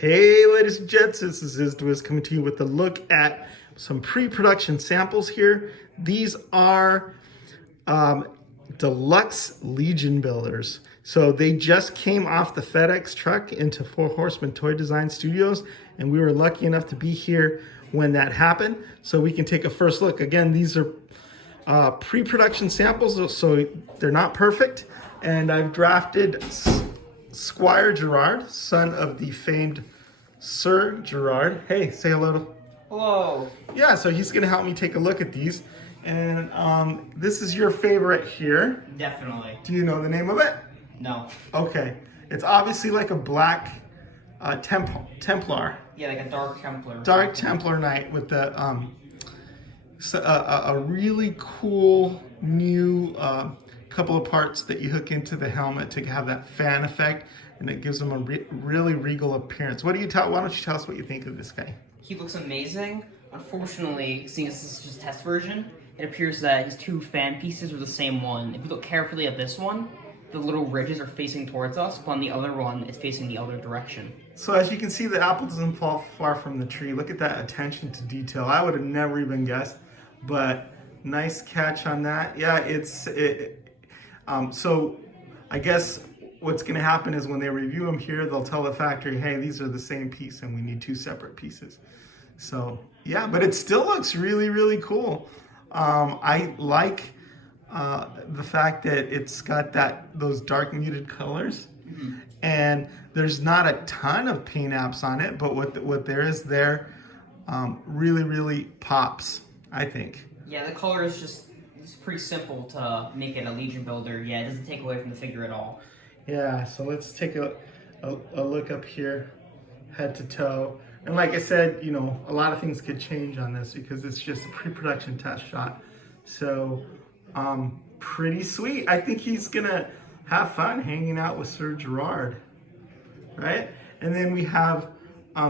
Hey ladies and gents, this is Dwarf coming to you with a look at some pre-production samples here. These are Deluxe Legion builders. So they just came off the FedEx truck into Horsemen Toy Design Studios, and we were lucky enough to be here when that happened. So we can take a first look. Again, these are pre-production samples, so they're not perfect. And I've drafted Squire Gerard, son of the famed Sir Gerard. Hey, say hello to... Hello. Yeah, so he's gonna help me take a look at these. And this is your favorite here. Definitely. Do you know the name of it? No. Okay. It's obviously like a black Templar. Yeah, like a Dark Templar. Dark Templar Knight with the a really cool new couple of parts that you hook into the helmet to have that fan effect, and it gives them a really regal appearance. Why don't you tell us what you think of this guy? He looks amazing. Unfortunately, seeing as this is just a test version, it appears that his two fan pieces are the same one. If you look carefully at this one, the little ridges are facing towards us, but on the other one, it's facing the other direction. So as you can see, the apple doesn't fall far from the tree. Look at that attention to detail. I would have never even guessed, but nice catch on that. Yeah, so I guess what's going to happen is when they review them here, they'll tell the factory, hey, these are the same piece and we need two separate pieces. So yeah, but it still looks really, really cool. I like the fact that it's got those dark muted colors, and there's not a ton of paint apps on it, but what there is there really, really pops, I think. Yeah, the color is just, it's pretty simple to make it a Legion builder. Yeah, it doesn't take away from the figure at all. Yeah, so let's take a look up here, head to toe. And like I said, you know, a lot of things could change on this because it's just a pre-production test shot. So, pretty sweet. I think he's gonna have fun hanging out with Sir Gerard, right? And then we have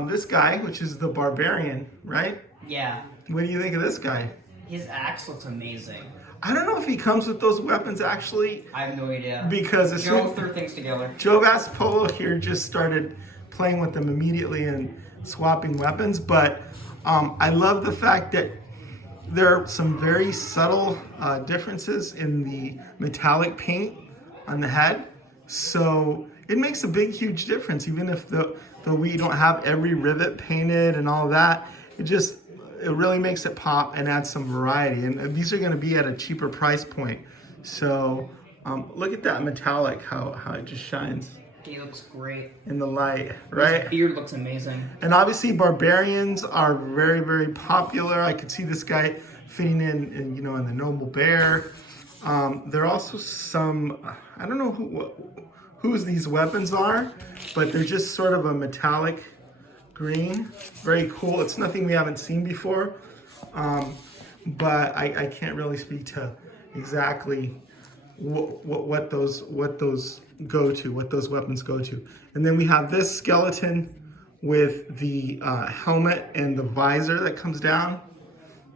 this guy, which is the Barbarian, right? Yeah. What do you think of this guy? His axe looks amazing. I don't know if he comes with those weapons actually. I have no idea. Because Joe threw things together. Joe Vaspolo here just started playing with them immediately and swapping weapons, but I love the fact that there are some very subtle differences in the metallic paint on the head. So it makes a big, huge difference, even if though we don't have every rivet painted and all that. It really makes it pop and add some variety. And these are going to be at a cheaper price point. So look at that metallic, how it just shines. He looks great. In the light, right? His beard looks amazing. And obviously Barbarians are very, very popular. I could see this guy fitting in you know, in the Noble Bear. There are also some, I don't know whose these weapons are, but they're just sort of a metallic green. Very cool. It's nothing we haven't seen before, but I can't really speak to exactly what those weapons go to. And then we have this skeleton with the helmet and the visor that comes down.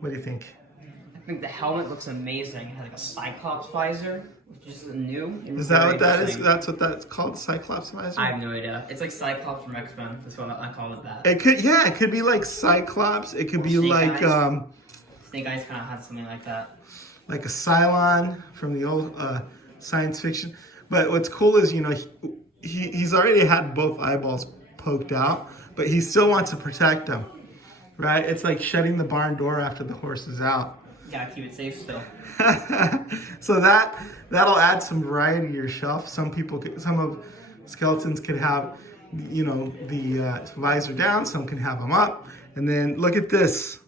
What do you think? I think the helmet looks amazing. It has like a Cyclops visor, which is new. Is that what that is? That's what that's called, Cyclops visor? I have no idea. It's like Cyclops from X-Men. That's what I call it that. It could, yeah, it could be like Cyclops. It could be like Snake Eyes kind of had something like that. Like a Cylon from the old science fiction. But what's cool is, you know, he's already had both eyeballs poked out, but he still wants to protect them, right? It's like shutting the barn door after the horse is out. You gotta keep it safe still. So that'll add some variety to your shelf. Some of skeletons could have, you know, the visor down. Some can have them up. And then look at this,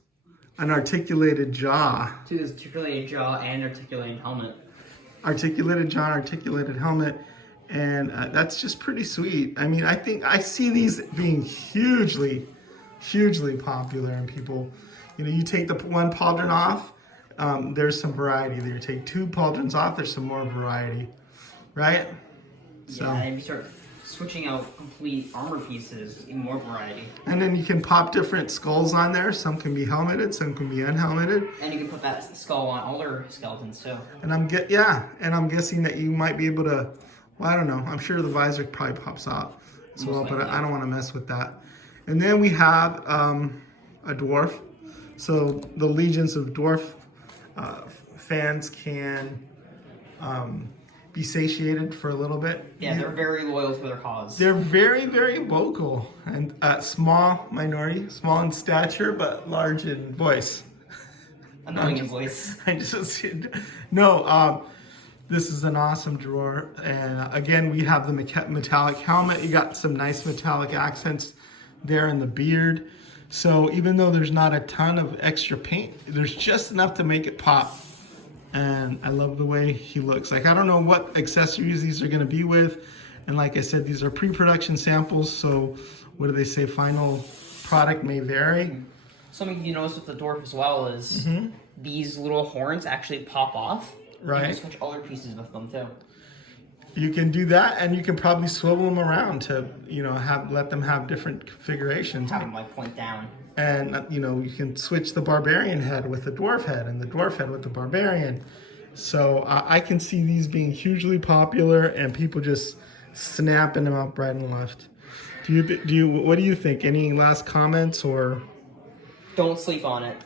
an articulated jaw. So there's articulated jaw and articulated helmet. Articulated jaw, articulated helmet, and that's just pretty sweet. I mean, I think I see these being hugely, hugely popular, and people, you know, you take the one pauldron off, there's some variety there. You take two pauldrons off, there's some more variety, right? Yeah, and you start switching out complete armor pieces, even more variety. And then you can pop different skulls on there. Some can be helmeted, some can be unhelmeted. And you can put that skull on older skeletons too. And I'm guessing that you might be able to, well, I don't know. I'm sure the visor probably pops out as well, but I don't want to mess with that. And then we have a dwarf. So the legions of dwarf fans can be satiated for a little bit. Yeah, they're very loyal to their cause. They're very, very vocal and small minority, small in stature, but large in voice. Annoying in voice. This is an awesome drawer. And again, we have the metallic helmet. You got some nice metallic accents there in the beard. So even though there's not a ton of extra paint, there's just enough to make it pop. And I love the way he looks. Like, I don't know what accessories these are going to be with. And like I said, these are pre-production samples. So what do they say? Final product may vary. Something you notice with the dwarf as well is these little horns actually pop off. Right. You can switch other pieces with them too. You can do that, and you can probably swivel them around to, let them have different configurations. Have them like point down. And, you can switch the Barbarian head with the Dwarf head and the Dwarf head with the Barbarian. So I can see these being hugely popular and people just snapping them up right and left. What do you think? Any last comments or? Don't sleep on it.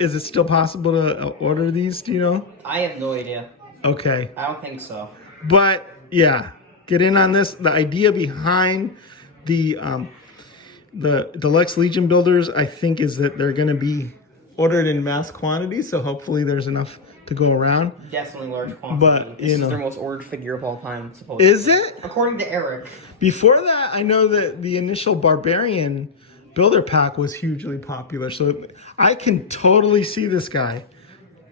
Is it still possible to order these? Do you know? I have no idea. Okay. I don't think so. But yeah, get in on this. The idea behind the Deluxe Legion builders, I think, is that they're going to be ordered in mass quantity. So hopefully there's enough to go around. Definitely large quantity. But this is their most ordered figure of all time, supposedly. Is it? According to Eric. Before that, I know that the initial Barbarian builder pack was hugely popular. So I can totally see this guy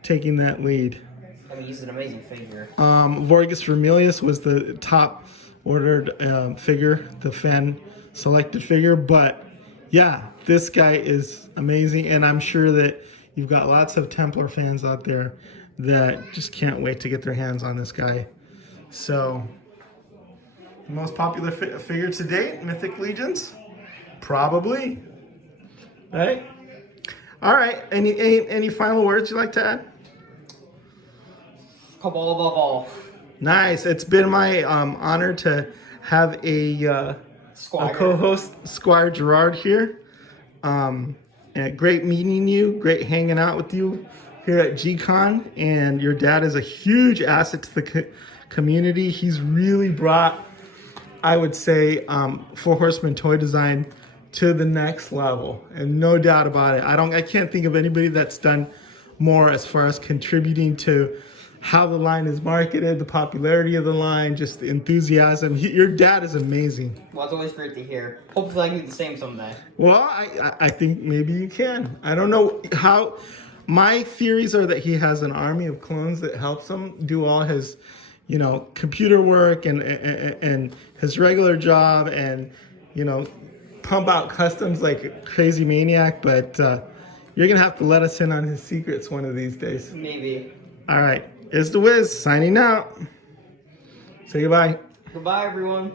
taking that lead. I mean, he's an amazing figure. Vargas Vermelius was the top ordered figure, the fan selected figure. But yeah, this guy is amazing. And I'm sure that you've got lots of Templar fans out there that just can't wait to get their hands on this guy. So, the most popular figure to date, Mythic Legions? Probably. Right? All right. Any final words you'd like to add? Cabal above all. Nice. It's been my honor to have a co-host, Squire Gerard, here. And great meeting you. Great hanging out with you here at G-Con. And your dad is a huge asset to the community. He's really brought, I would say, Four Horsemen toy design to the next level, and no doubt about it. I can't think of anybody that's done more as far as contributing to how the line is marketed, the popularity of the line, just the enthusiasm. Your dad is amazing. Well, it's always great to hear. Hopefully I can do the same someday. Well, I think maybe you can. I don't know how. My theories are that he has an army of clones that helps him do all his, computer work and his regular job and, pump out customs like a crazy maniac, but you're going to have to let us in on his secrets one of these days. Maybe. All right. It's the Wiz signing out. Say goodbye. Goodbye, everyone.